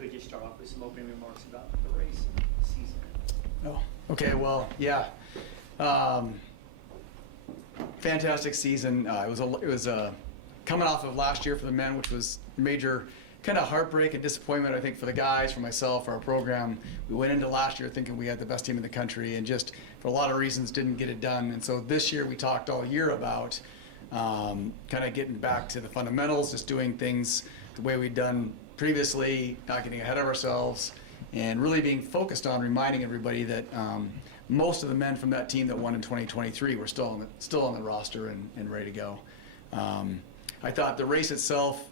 could just start off with some opening remarks about the race and the season. Oh, okay. Well, yeah. Fantastic season. It was coming off of last year for the men, which was major kind of heartbreak and disappointment, I think, for the guys, for myself, for our program. We went into last year thinking we had the best team in the country, and just for a lot of reasons didn't get it done. And so this year we talked all year about kind of getting back to the fundamentals, just doing things the way we'd done previously, not getting ahead of ourselves, and really being focused on reminding everybody that most of the men from that team that won in 2023 were still on the roster and ready to go. I thought the race itself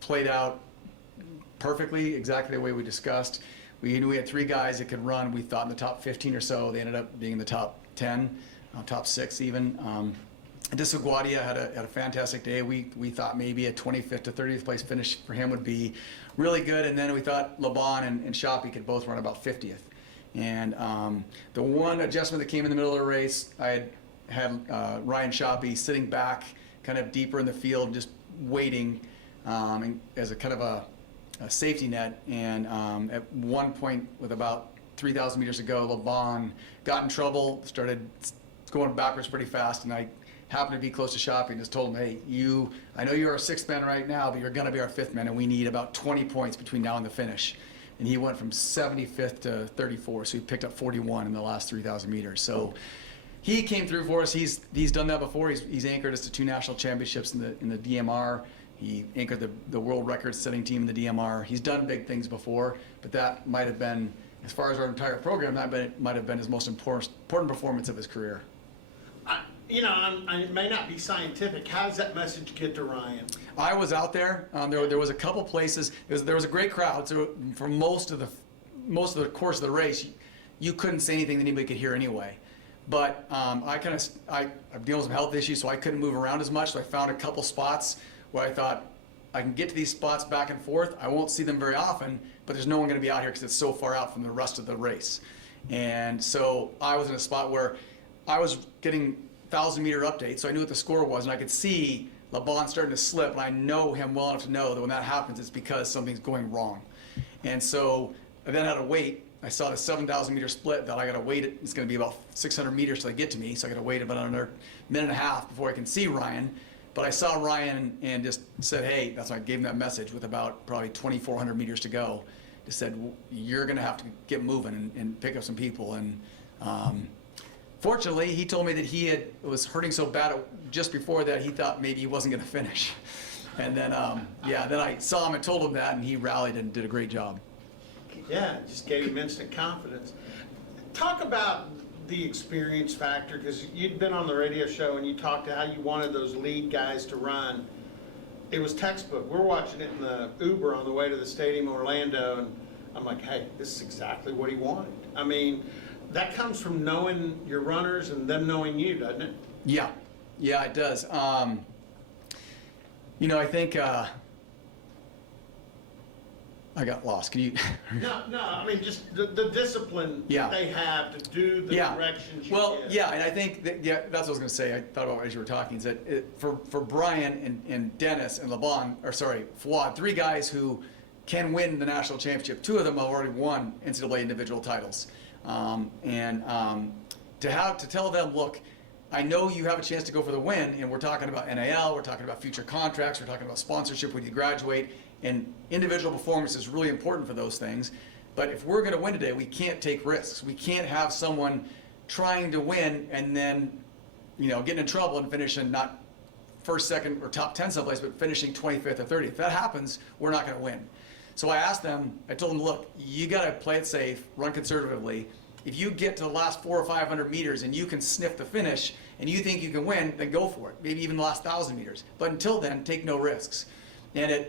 played out perfectly, exactly the way we discussed. We knew we had 3 guys that could run. We thought in the top 15 or so. They ended up being in the top 10, top 6 even. Guadia had a fantastic day. We thought maybe a 25th to 30th place finish for him would be really good. And then we thought Laban and Shoppy could both run about 50th. And the one adjustment that came in the middle of the race, I had Ryan Shoppy sitting back kind of deeper in the field, just waiting as a kind of a safety net. And at one point with about 3,000 meters to go, Laban got in trouble, started going backwards pretty fast, and I happened to be close to Shoppy and just told him, hey, I know you're our 6th man right now, but you're going to be our 5th man, and we need about 20 points between now and the finish. And he went from 75th to 34, so he picked up 41 in the last 3,000 meters. So he came through for us. He's done that before. He's anchored us to 2 national championships in the DMR. He anchored the world record-setting team in the DMR. He's done big things before, but that might have been, as far as our entire program, that might have been his most important performance of his career. It may not be scientific. How does that message get to Ryan? I was out there. There was a couple places. There was a great crowd. So for most of the course of the race, you couldn't say anything that anybody could hear anyway. But I'm dealing with some health issues, so I couldn't move around as much. So I found a couple spots where I thought I can get to these spots back and forth. I won't see them very often, but there's no one going to be out here because it's so far out from the rest of the race. And so I was in a spot where I was getting 1,000-meter updates, so I knew what the score was, and I could see Laban starting to slip, and I know him well enough to know that when that happens, it's because something's going wrong. And so I then had to wait. I saw the 7,000-meter split that I got to wait. It's going to be about 600 meters till I get to me, so I got to wait about another minute and a half before I can see Ryan. But I saw Ryan and just said, hey, that's why I gave him that message with about probably 2,400 meters to go. Just said, you're going to have to get moving and pick up some people. And fortunately, he told me that he was hurting so bad just before that he thought maybe he wasn't going to finish. And then, then I saw him and told him that, and he rallied and did a great job. Yeah, it just gave him instant confidence. Talk about the experience factor, because you'd been on the radio show and you talked to how you wanted those lead guys to run. It was textbook. We're watching it in the Uber on the way to the stadium in Orlando, and I'm like, hey, this is exactly what he wanted. I mean, that comes from knowing your runners and them knowing you, doesn't it? Yeah, it does. I think I got lost. Can you? No, I mean, just the discipline that they have to do the directions you give. And I think that's what I was going to say. I thought about it as you were talking, is that for Brian and Dennis and Fouad, 3 guys who can win the national championship. 2 of them have already won NCAA individual titles. To tell them, look, I know you have a chance to go for the win, and we're talking about NIL, we're talking about future contracts, we're talking about sponsorship when you graduate, and individual performance is really important for those things. But if we're going to win today, we can't take risks. We can't have someone trying to win and then, getting in trouble and finishing not first, second, or top 10 someplace, but finishing 25th or 30th. If that happens, we're not going to win. So I told them, look, you got to play it safe, run conservatively. If you get to the last 400 or 500 meters and you can sniff the finish and you think you can win, then go for it. Maybe even the last 1,000 meters. But until then, take no risks. And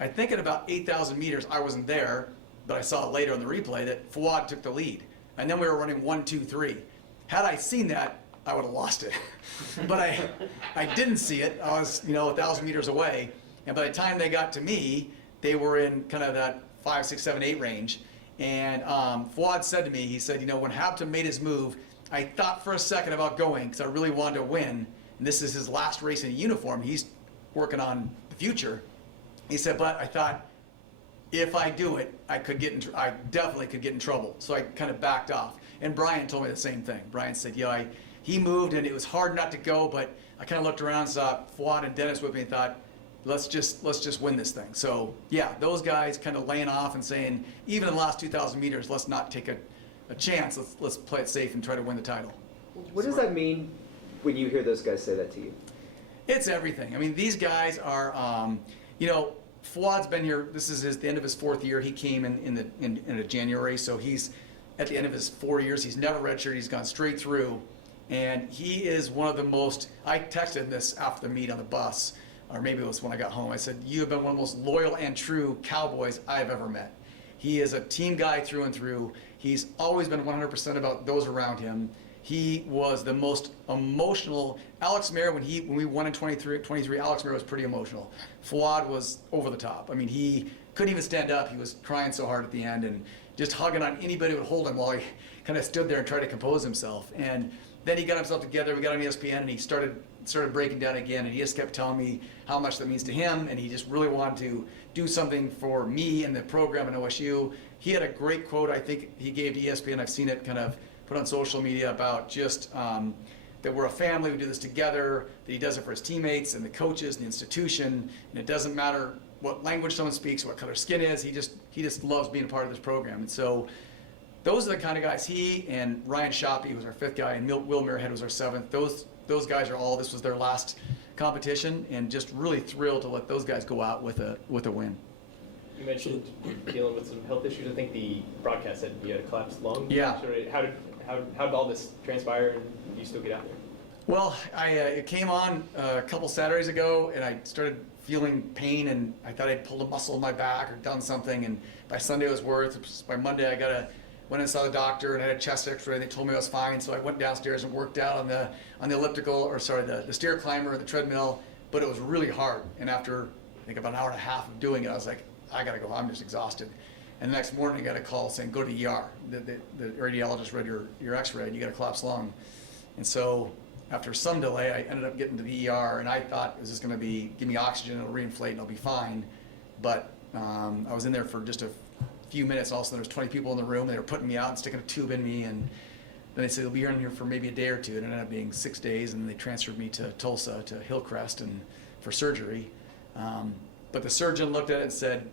I think at about 8,000 meters, I wasn't there, but I saw it later on the replay that Fouad took the lead. And then we were running 1, 2, 3. Had I seen that, I would have lost it. But I didn't see it. I was, 1,000 meters away. And by the time they got to me, they were in kind of that 5, 6, 7, 8 range. And Fouad said to me, he said, when Hampton made his move, I thought for a second about going because I really wanted to win. And this is his last race in a uniform. He's working on the future. He said, but I thought, if I do it, I definitely could get in trouble. So I kind of backed off. And Brian told me the same thing. Brian said, yeah, he moved and it was hard not to go, but I kind of looked around, saw Fuad and Dennis with me and thought, let's just win this thing. So yeah, those guys kind of laying off and saying, even in the last 2,000 meters, let's not take a chance. Let's play it safe and try to win the title. What does that mean when you hear those guys say that to you? It's everything. I mean, these guys are, you know, Fuad's been here. This is the end of his 4th year. He came in January, so he's at the end of his 4 years. He's never redshirted. He's gone straight through, and he is one of the most. I texted him this after the meet on the bus, or maybe it was when I got home. I said, "You have been one of the most loyal and true Cowboys I've ever met." He is a team guy through and through. He's always been 100% about those around him. He was the most emotional. Alex Mayer, when we won in 23, Alex Mayer was pretty emotional. Fuad was over the top. I mean, he couldn't even stand up. He was crying so hard at the end and just hugging on anybody who would hold him while he kind of stood there and tried to compose himself. And then he got himself together. We got on ESPN and he started breaking down again. And he just kept telling me how much that means to him. And he just really wanted to do something for me and the program at OSU. He had a great quote I think he gave to ESPN. I've seen it kind of put on social media about just that we're a family, we do this together, that he does it for his teammates and the coaches and the institution, and it doesn't matter what language someone speaks, what color skin is, he just loves being a part of this program. And so those are the kind of guys, he and Ryan Shoppy was our 5th guy, and Will Muirhead was our 7th. Those guys are all, this was their last competition, and just really thrilled to let those guys go out with a win. You mentioned dealing with some health issues. I think the broadcast said you had a collapsed lung. Yeah. How did all this transpire, and do you still get out there? Well, it came on a couple Saturdays ago, and I started feeling pain, and I thought I'd pulled a muscle in my back or done something, and by Sunday it was worse. By Monday I went and saw the doctor and had a chest x-ray, and they told me I was fine, so I went downstairs and worked out on the the stair climber and the treadmill, but it was really hard, and after I think about an hour and a half of doing it, I was like, I gotta go, I'm just exhausted. And the next morning I got a call saying, go to the ER. The radiologist read your x-ray and you got a collapsed lung. And so after some delay, I ended up getting to the ER, and I thought it was just gonna be, give me oxygen, it'll reinflate and I'll be fine. But I was in there for just a few minutes. Also, there was 20 people in the room. They were putting me out and sticking a tube in me, and then they said, they'll be in here for maybe a day or two. And it ended up being 6 days, and they transferred me to Tulsa, to Hillcrest, and for surgery. But the surgeon looked at it and said,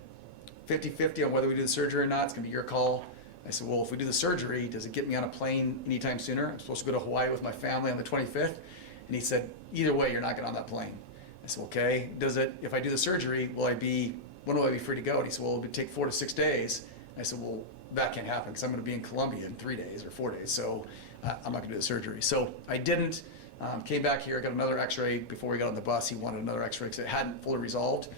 50-50 on whether we do the surgery or not. It's gonna be your call. I said, well, if we do the surgery, does it get me on a plane anytime sooner? I'm supposed to go to Hawaii with my family on the 25th. And he said, either way, you're not getting on that plane. I said, okay, if I do the surgery, when will I be free to go? And he said, well, it would take 4 to 6 days. I said, well, that can't happen because I'm gonna be in Columbia in 3 days or 4 days. So I'm not gonna do the surgery. So I didn't, came back here, got another x-ray before we got on the bus. He wanted another x-ray because it hadn't fully resolved.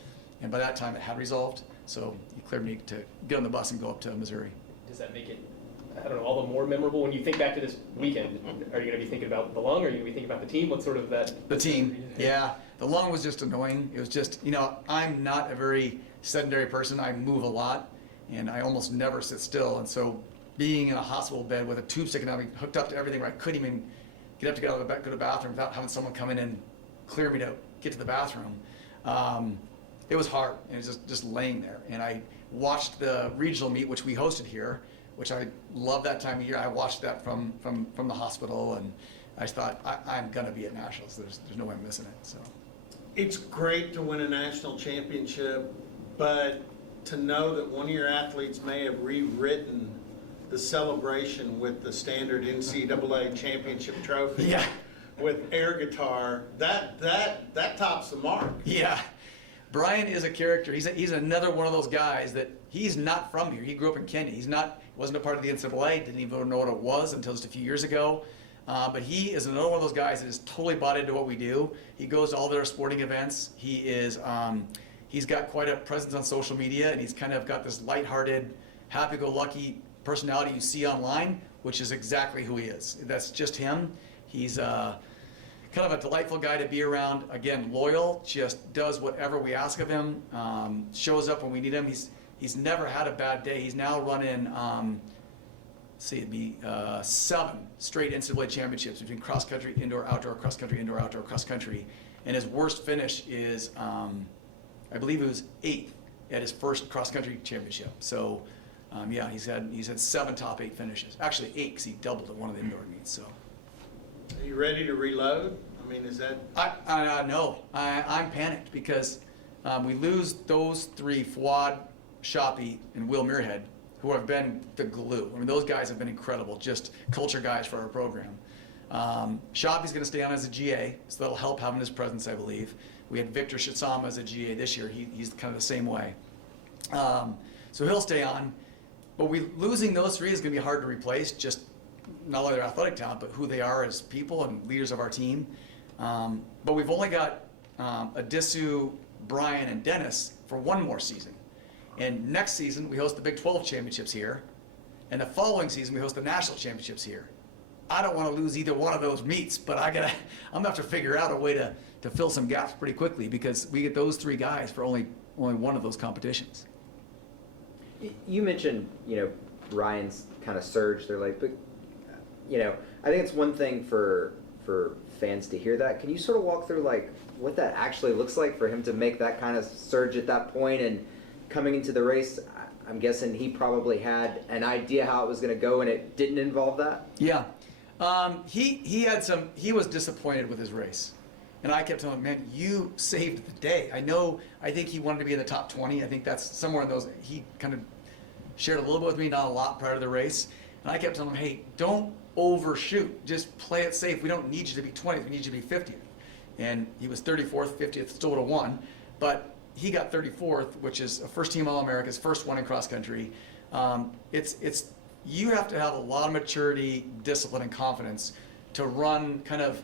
And by that time it had resolved. So he cleared me to get on the bus and go up to Missouri. Does that make it, I don't know, all the more memorable when you think back to this weekend? Are you going to be thinking about the lung, or are you going to be thinking about the team? What sort of that? The team, yeah. The lung was just annoying. It was just, I'm not a very sedentary person. I move a lot, and I almost never sit still. And so being in a hospital bed with a tube sticking out of me, hooked up to everything where I couldn't even get up to go to the bathroom without having someone come in and clear me to get to the bathroom. It was hard, and it was just laying there. And I watched the regional meet, which we hosted here, which I love that time of year. I watched that from the hospital, and I just thought, I'm gonna be at Nationals. There's no way I'm missing it, so. It's great to win a national championship, but to know that one of your athletes may have rewritten the celebration with the standard NCAA championship trophy. Yeah. With air guitar, that tops the mark. Yeah. Brian is a character. He's another one of those guys that he's not from here. He grew up in Kenya. Wasn't a part of the NCAA, didn't even know what it was until just a few years ago. But he is another one of those guys that is totally bought into what we do. He goes to all their sporting events. He's got quite a presence on social media, and he's kind of got this lighthearted, happy-go-lucky personality you see online, which is exactly who he is. That's just him. He's kind of a delightful guy to be around. Again, loyal, just does whatever we ask of him, shows up when we need him. He's never had a bad day. He's now running, it'd be 7 straight NCAA championships between cross-country, indoor, outdoor, cross-country, indoor, outdoor, cross-country. And his worst finish is, I believe it was 8th at his first cross-country championship. So, yeah, he's had 7 top 8 finishes. Actually 8, because he doubled at one of the indoor meets. So, Are you ready to reload? I mean, is that? no, I'm panicked because we lose those 3, Fouad, Shoppy, and Will Muirhead, who have been the glue. I mean, those guys have been incredible, just culture guys for our program. Shoppy's going to stay on as a GA, so that'll help having his presence, I believe. We had Victor Shitsama as a GA this year. He's kind of the same way. So he'll stay on. But losing those 3 is going to be hard to replace, just not only their athletic talent, but who they are as people and leaders of our team. But we've only got Adisu, Brian, and Dennis for 1 more season. And next season, we host the Big 12 championships here. And the following season, we host the national championships here. I don't want to lose either one of those meets, but I'm going to have to figure out a way to fill some gaps pretty quickly, because we get those 3 guys for only one of those competitions. You mentioned, Ryan's kind of surge. They're like, but, I think it's one thing for fans to hear that. Can you sort of walk through like what that actually looks like for him to make that kind of surge at that point? And coming into the race, I'm guessing he probably had an idea how it was going to go, and it didn't involve that. Yeah, he was disappointed with his race, and I kept telling him, man, you saved the day. I think he wanted to be in the top 20. I think that's somewhere in those. He kind of shared a little bit with me, not a lot, prior to the race, and I kept telling him, hey, don't overshoot. Just play it safe. We don't need you to be 20th. We need you to be 50th. And he was 34th, 50th, still would have won, but he got 34th, which is a first-team All-America's first one in cross-country. You have to have a lot of maturity, discipline, and confidence to run kind of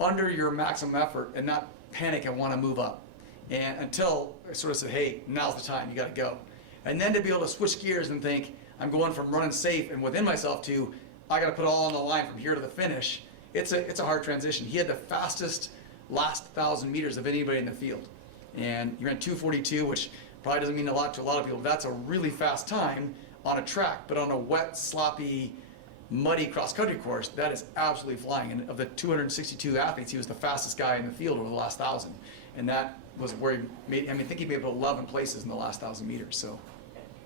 under your maximum effort and not panic and want to move up. And until I sort of said, hey, now's the time, you got to go. And then to be able to switch gears and think, I'm going from running safe and within myself to, I got to put it all on the line from here to the finish. It's a hard transition. He had the fastest last 1,000 meters of anybody in the field. And he ran 2:42, which probably doesn't mean a lot to a lot of people. That's a really fast time on a track, but on a wet, sloppy, muddy cross-country course, that is absolutely flying. And of the 262 athletes, he was the fastest guy in the field over the last 1,000. And that was where he made, I think he made about 11 places in the last 1,000 meters. So.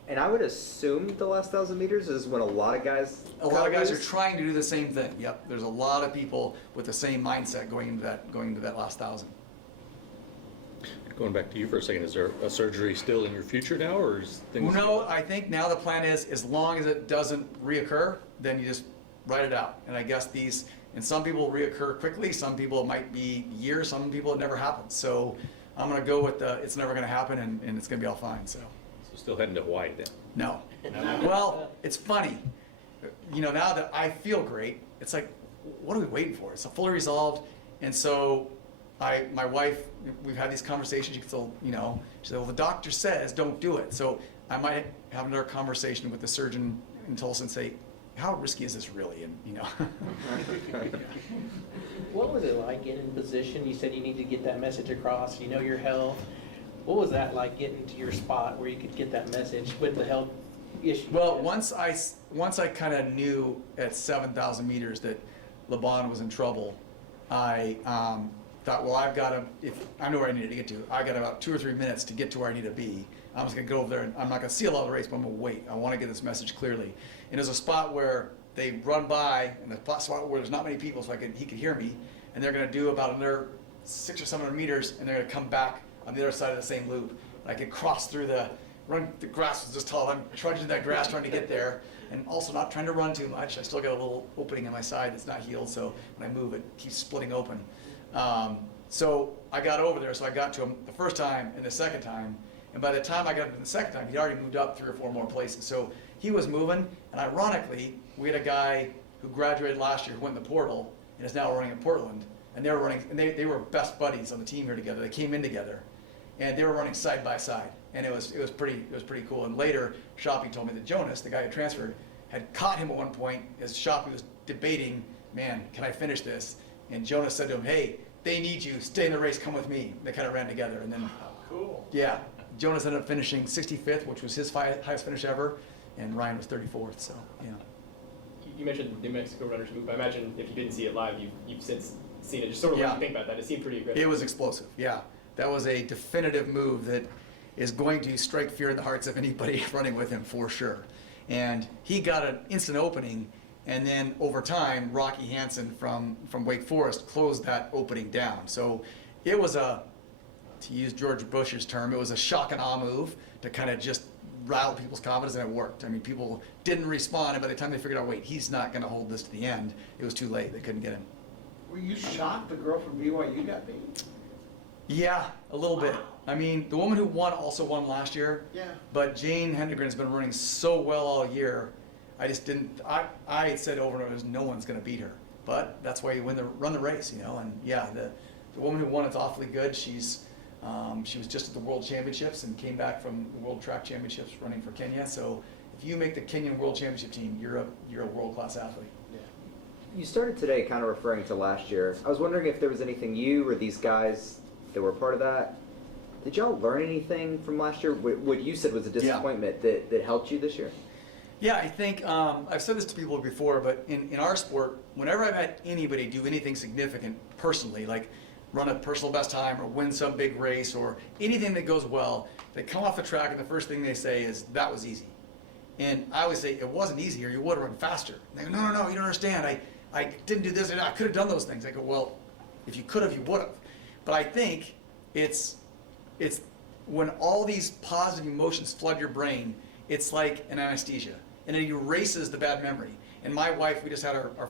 And I would assume the last 1,000 meters is when a lot of guys are trying to do the same thing. Yep, there's a lot of people with the same mindset going into that last 1,000. Going back to you for a second, is there a surgery still in your future now, or is things? No, I think now the plan is, as long as it doesn't reoccur, then you just write it out. And I guess and some people reoccur quickly, some people it might be years, some people it never happens. So I'm going to go with it's never going to happen, and it's going to be all fine. So Still heading to Hawaii then? no. Well, it's funny. Now that I feel great, it's like, what are we waiting for? It's fully resolved, and so my wife, we've had these conversations. She said, well, the doctor says don't do it. So I might have another conversation with the surgeon in Tulsa and say, how risky is this really? And What was it like getting in position? You said you need to get that message across. You know your health. What was that like getting to your spot where you could get that message with the health issue? Well, once I kind of knew at 7,000 meters that Laban was in trouble, I thought, well, if I know where I needed to get to, I got about 2 or 3 minutes to get to where I need to be. I'm just gonna go over there, and I'm not gonna see a lot of the race, but I'm gonna wait. I want to get this message clearly. And there's a spot where they run by, and the spot where there's not many people, so he could hear me, and they're gonna do about another 600 or 700 meters, and they're gonna come back on the other side of the same loop. And I could cross through the grass was just tall. I'm trudging that grass trying to get there, and also not trying to run too much. I still got a little opening in my side that's not healed, so when I move, it keeps splitting open. So I got over there, so I got to him the first time and the second time, and by the time I got to him the second time, he'd already moved up 3 or 4 more places. So he was moving, and ironically, we had a guy who graduated last year who went in the portal and is now running in Portland, and they were running, and they were best buddies on the team here together. They came in together, and they were running side by side, and it was pretty cool. And later, Shoppy told me that Jonas, the guy who transferred, had caught him at one point as Shoppy was debating, man, can I finish this? And Jonas said to him, hey, they need you, stay in the race, come with me. They kind of ran together, and then, Cool. yeah, Jonas ended up finishing 65th, which was his highest finish ever, and Ryan was 34th, so, yeah. You mentioned New Mexico runners move. I imagine if you didn't see it live, you've since seen it. Just sort of what Yeah. you think about that. It seemed pretty aggressive. It was explosive, yeah. That was a definitive move that, is going to strike fear in the hearts of anybody running with him for sure. And he got an instant opening, and then over time, Rocky Hansen from Wake Forest closed that opening down. So it was to use George Bush's term, it was a shock and awe move to kind of just rattle people's confidence, and it worked. I mean, people didn't respond, and by the time they figured out, wait, he's not going to hold this to the end, it was too late. They couldn't get him. Were you shocked the girl from BYU got beat? Yeah, a little bit. Wow. I mean, the woman who won also won last year. Yeah. But Jane Hendegren's been running so well all year. I just didn't. I said over and over, no one's going to beat her. But that's why you run the race, you know. And yeah, the woman who won is awfully good. She was just at the World Championships and came back from the World Track Championships running for Kenya. So if you make the Kenyan World Championship team, you're a world-class athlete. You started today kind of referring to last year. I was wondering if there was anything you or these guys that were part of that. Did y'all learn anything from last year? What you said was a disappointment that helped you this year? Yeah, I think I've said this to people before, but in our sport, whenever I've had anybody do anything significant personally, like run a personal best time or win some big race or anything that goes well, they come off the track and the first thing they say is, that was easy. And I always say, it wasn't easy, or you would have run faster. And they go, no, you don't understand. I didn't do this, and I could have done those things. I go, well, if you could have, you would have. But I think it's when all these positive emotions flood your brain, it's like an anesthesia, and it erases the bad memory. And my wife, we just had our